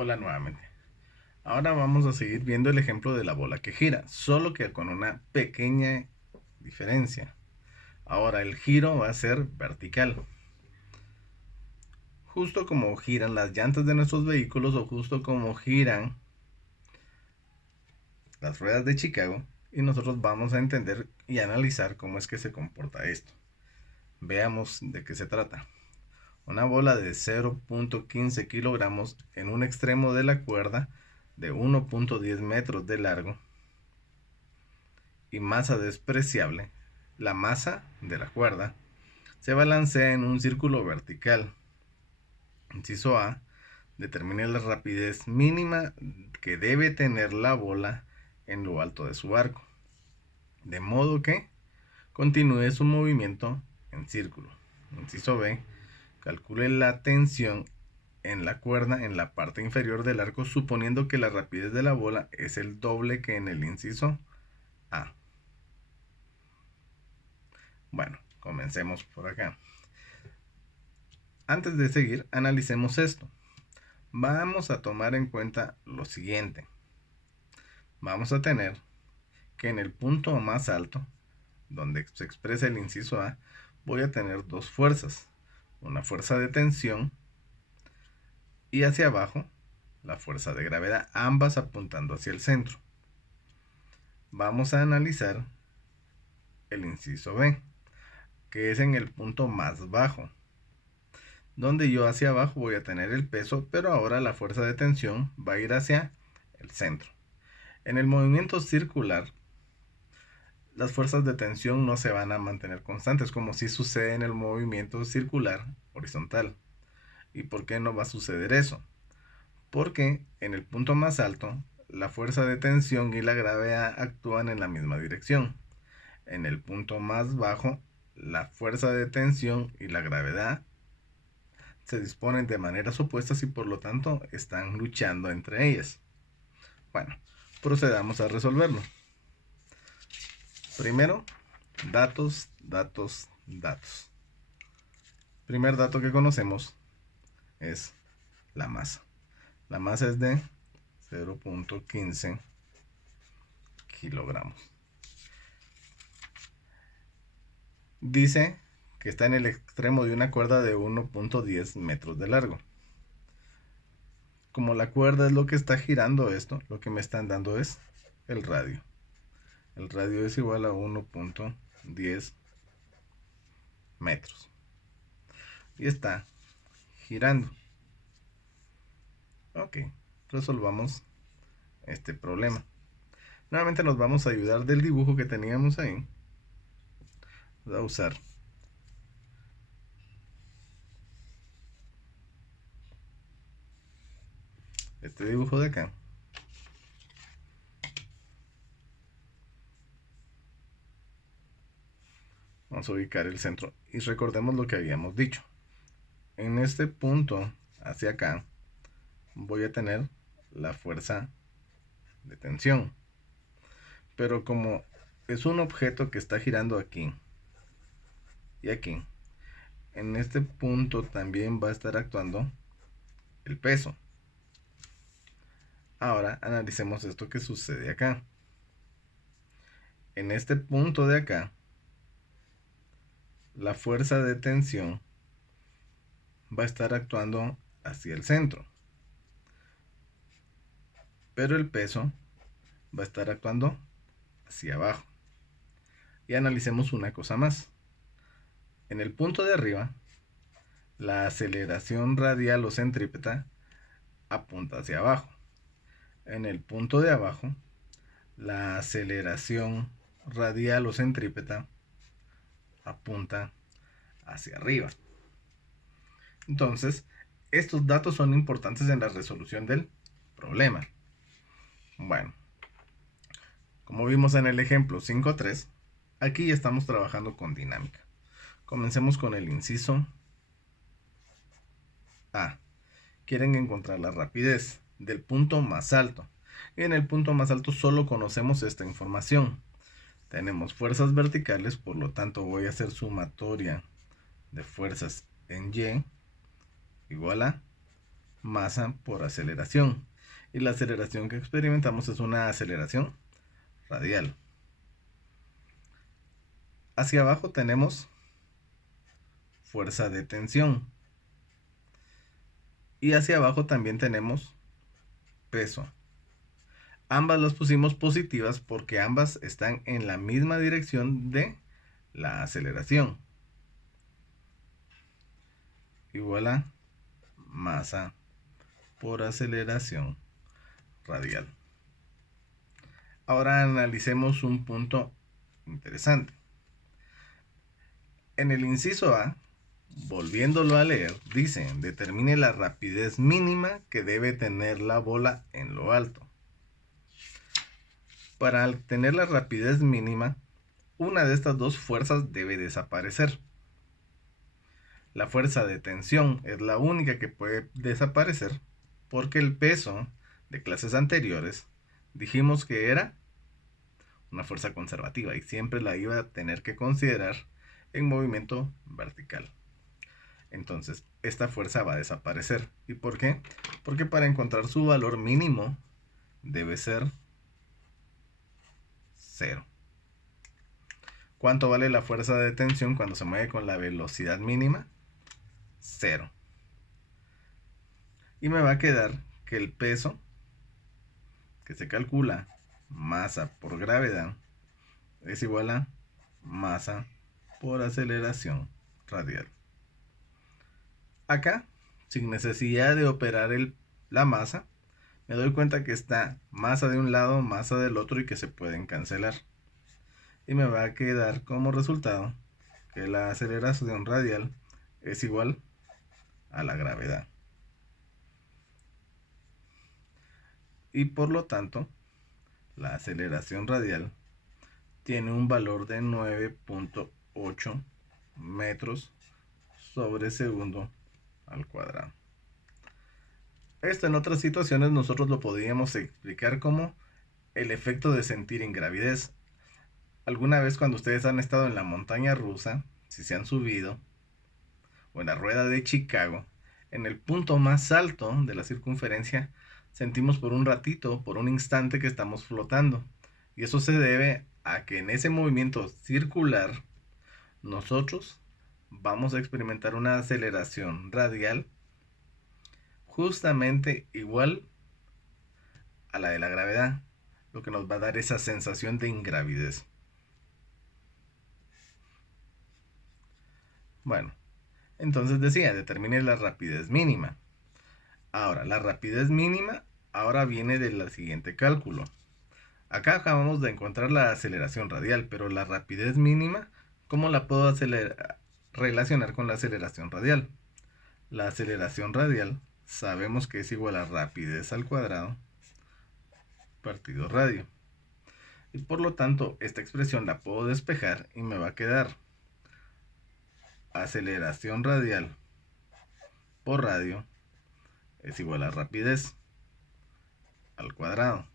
Hola nuevamente. Ahora vamos a seguir viendo el ejemplo de la bola que gira, solo que con una pequeña diferencia. Ahora el giro va a ser vertical. Justo como giran las llantas de nuestros vehículos o justo como giran las ruedas de Chicago, y nosotros vamos a entender y analizar cómo es que se comporta esto. Veamos de qué se trata. Una bola de 0.15 kilogramos en un extremo de la cuerda de 1.10 metros de largo y masa despreciable, la masa de la cuerda se balancea en un círculo vertical. Inciso A. Determine la rapidez mínima que debe tener la bola en lo alto de su arco, de modo que continúe su movimiento en círculo. Inciso B. Calcule la tensión en la cuerda en la parte inferior del arco, suponiendo que la rapidez de la bola es el doble que en el inciso A. Bueno, comencemos por acá. Antes de seguir, analicemos esto. Vamos a tomar en cuenta lo siguiente. Vamos a tener que en el punto más alto, donde se expresa el inciso A, voy a tener dos fuerzas. Una fuerza de tensión y hacia abajo la fuerza de gravedad, ambas apuntando hacia el centro. Vamos a analizar el inciso B, que es en el punto más bajo, donde yo hacia abajo voy a tener el peso, pero ahora la fuerza de tensión va a ir hacia el centro. En el movimiento circular, las fuerzas de tensión no se van a mantener constantes, como si sucede en el movimiento circular horizontal. ¿Y por qué no va a suceder eso? Porque en el punto más alto, la fuerza de tensión y la gravedad actúan en la misma dirección. En el punto más bajo, la fuerza de tensión y la gravedad se disponen de maneras opuestas y por lo tanto están luchando entre ellas. Bueno, procedamos a resolverlo. Primero, datos. Primer dato que conocemos es la masa. La masa es de 0.15 kilogramos. Dice que está en el extremo de una cuerda de 1.10 metros de largo. Como la cuerda es lo que está girando esto, lo que me están dando es el radio. El radio es igual a 1.10 metros. Y está girando. Ok, resolvamos este problema. Nuevamente nos vamos a ayudar del dibujo que teníamos ahí. Voy a usar este dibujo de acá. Vamos a ubicar el centro y recordemos lo que habíamos dicho. En este punto hacia acá voy a tener la fuerza de tensión. Pero como es un objeto que está girando aquí y aquí, en este punto también va a estar actuando el peso. Ahora analicemos esto que sucede acá. En este punto de acá, la fuerza de tensión va a estar actuando hacia el centro, pero el peso va a estar actuando hacia abajo. Y analicemos una cosa más. En el punto de arriba, la aceleración radial o centrípeta apunta hacia abajo. En el punto de abajo, la aceleración radial o centrípeta apunta hacia arriba. Entonces, estos datos son importantes en la resolución del problema. Bueno, como vimos en el ejemplo 5.3, aquí ya estamos trabajando con dinámica. Comencemos con el inciso A. Quieren encontrar la rapidez del punto más alto. Y en el punto más alto solo conocemos esta información. Tenemos fuerzas verticales, por lo tanto voy a hacer sumatoria de fuerzas en Y igual a masa por aceleración. Y la aceleración que experimentamos es una aceleración radial. Hacia abajo tenemos fuerza de tensión. Y hacia abajo también tenemos peso. Ambas las pusimos positivas porque ambas están en la misma dirección de la aceleración. Igual a masa por aceleración radial. Ahora analicemos un punto interesante. En el inciso A, volviéndolo a leer, dice: determine la rapidez mínima que debe tener la bola en lo alto. Para tener la rapidez mínima, una de estas dos fuerzas debe desaparecer. La fuerza de tensión es la única que puede desaparecer porque el peso de clases anteriores dijimos que era una fuerza conservativa y siempre la iba a tener que considerar en movimiento vertical. Entonces, esta fuerza va a desaparecer. ¿Y por qué? Porque para encontrar su valor mínimo debe ser 0. ¿Cuánto vale la fuerza de tensión cuando se mueve con la velocidad mínima? 0. Y me va a quedar que el peso que se calcula masa por gravedad es igual a masa por aceleración radial. Acá, sin necesidad de operar la masa, me doy cuenta que está masa de un lado, masa del otro y que se pueden cancelar. Y me va a quedar como resultado que la aceleración radial es igual a la gravedad. Y por lo tanto, la aceleración radial tiene un valor de 9.8 metros sobre segundo al cuadrado. Esto en otras situaciones nosotros lo podríamos explicar como el efecto de sentir ingravidez. Alguna vez cuando ustedes han estado en la montaña rusa, si se han subido, o en la rueda de Chicago, en el punto más alto de la circunferencia, sentimos por un ratito, por un instante que estamos flotando. Y eso se debe a que en ese movimiento circular, nosotros vamos a experimentar una aceleración radial justamente igual a la de la gravedad, lo que nos va a dar esa sensación de ingravidez. Bueno, entonces decía, determine la rapidez mínima. Ahora, la rapidez mínima ahora viene del siguiente cálculo. Acá acabamos de encontrar la aceleración radial, pero la rapidez mínima, ¿cómo la puedo relacionar con la aceleración radial? La aceleración radial sabemos que es igual a rapidez al cuadrado partido radio. Y por lo tanto, esta expresión la puedo despejar y me va a quedar aceleración radial por radio es igual a rapidez al cuadrado.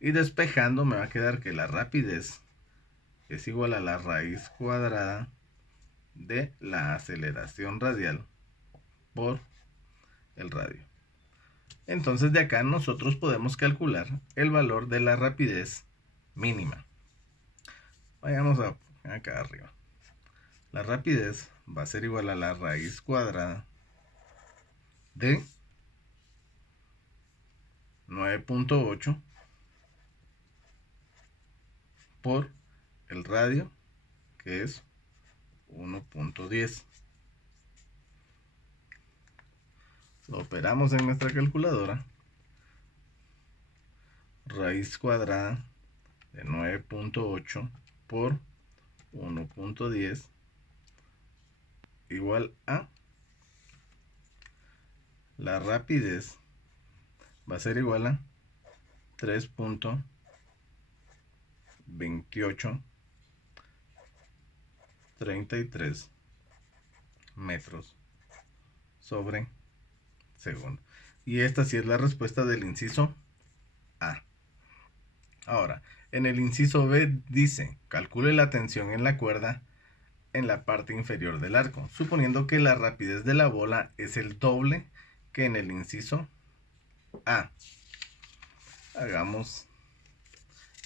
Y despejando me va a quedar que la rapidez es igual a la raíz cuadrada de la aceleración radial por el radio. Entonces de acá nosotros podemos calcular el valor de la rapidez mínima. Vayamos acá arriba. La rapidez va a ser igual a la raíz cuadrada de 9.8 por el radio, que es 1.10. Lo operamos en nuestra calculadora. Raíz cuadrada de 9.8 por 1.10 igual a la rapidez va a ser igual a 3.2833 metros sobre segundo. Y esta sí es la respuesta del inciso A. Ahora, en el inciso B dice, calcule la tensión en la cuerda en la parte inferior del arco, suponiendo que la rapidez de la bola es el doble que en el inciso A. Hagamos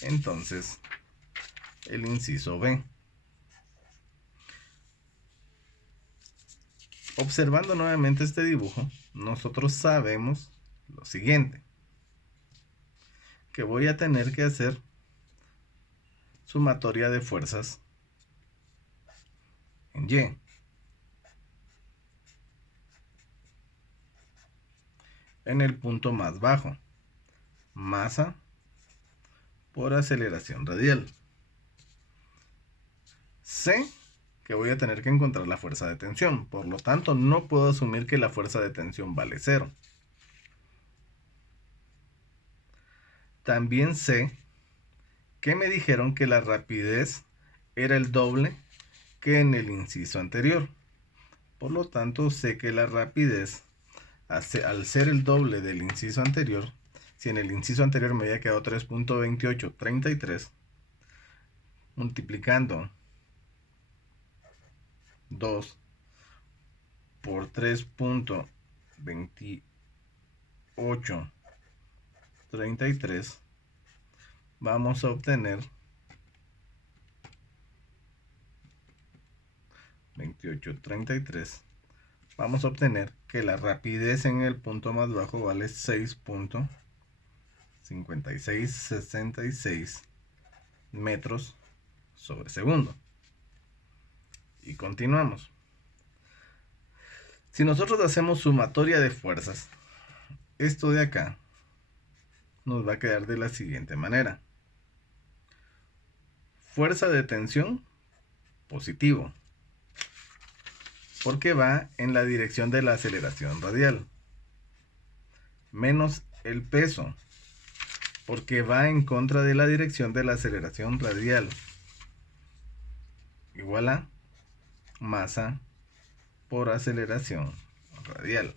entonces el inciso B. Observando nuevamente este dibujo, nosotros sabemos lo siguiente, que voy a tener que hacer sumatoria de fuerzas en Y. En el punto más bajo, masa por aceleración radial. Sé que voy a tener que encontrar la fuerza de tensión, por lo tanto no puedo asumir que la fuerza de tensión vale 0. También sé que me dijeron que la rapidez era el doble que en el inciso anterior. Por lo tanto, sé que la rapidez, al ser el doble del inciso anterior, si en el inciso anterior me había quedado 3.2833, multiplicando 2 por 3.2833, vamos a obtener 2833. Vamos a obtener que la rapidez en el punto más bajo vale 6.5666 metros sobre segundo. Y continuamos. Si nosotros hacemos sumatoria de fuerzas, esto de acá nos va a quedar de la siguiente manera. Fuerza de tensión, positivo, porque va en la dirección de la aceleración radial, menos el peso, porque va en contra de la dirección de la aceleración radial, igual a masa por aceleración radial.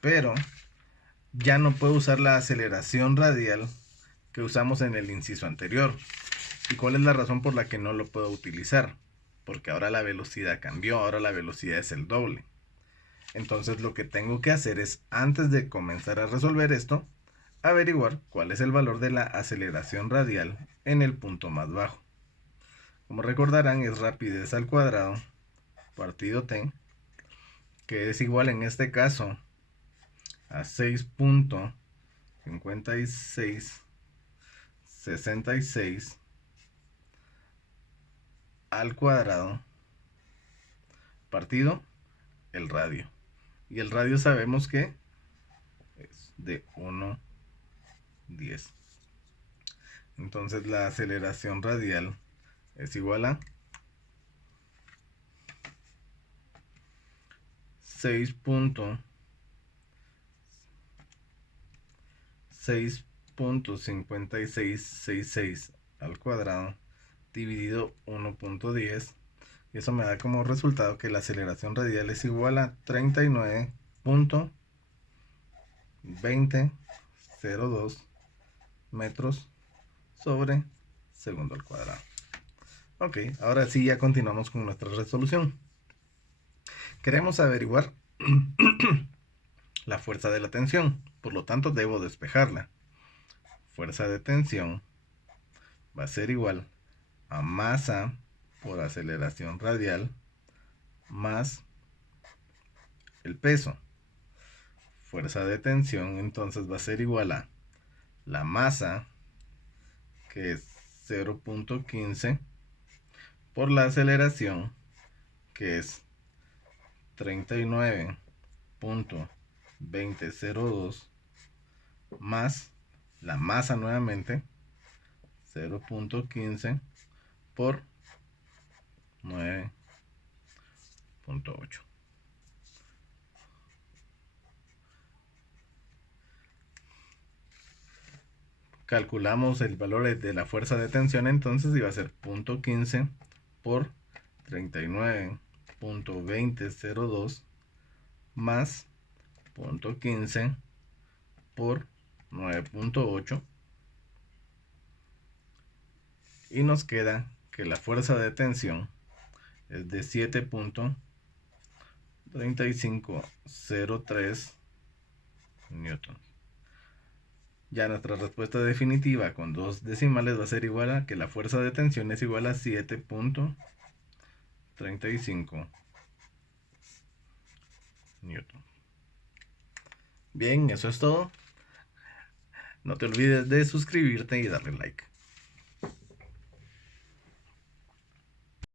Pero ya no puedo usar la aceleración radial que usamos en el inciso anterior. ¿Y cuál es la razón por la que no lo puedo utilizar? Porque ahora la velocidad cambió, ahora la velocidad es el doble. Entonces lo que tengo que hacer es, antes de comenzar a resolver esto, averiguar cuál es el valor de la aceleración radial en el punto más bajo. Como recordarán, es rapidez al cuadrado partido t, que es igual en este caso a 6.5666 al cuadrado partido el radio. Y el radio sabemos que es de 1/10. Entonces la aceleración radial es igual a 6.5666 al cuadrado dividido 1.10, y eso me da como resultado que la aceleración radial es igual a 39.2002 metros sobre segundo al cuadrado. Ok, ahora sí ya continuamos con nuestra resolución. Queremos averiguar la fuerza de la tensión, por lo tanto debo despejarla. Fuerza de tensión va a ser igual a masa por aceleración radial más el peso. Fuerza de tensión entonces va a ser igual a la masa, que es 0.15, por la aceleración, que es 39.2002, más la masa nuevamente, 0.15 por 9.8. Calculamos el valor de la fuerza de tensión, entonces iba a ser 0.15 por 39.2002 más 0.15 por 9.8, y nos queda que la fuerza de tensión es de 3503 newton. Ya nuestra respuesta definitiva con dos decimales va a ser igual a que la fuerza de tensión es igual a 7.35 newton. Bien, eso es todo. No te olvides de suscribirte y darle like.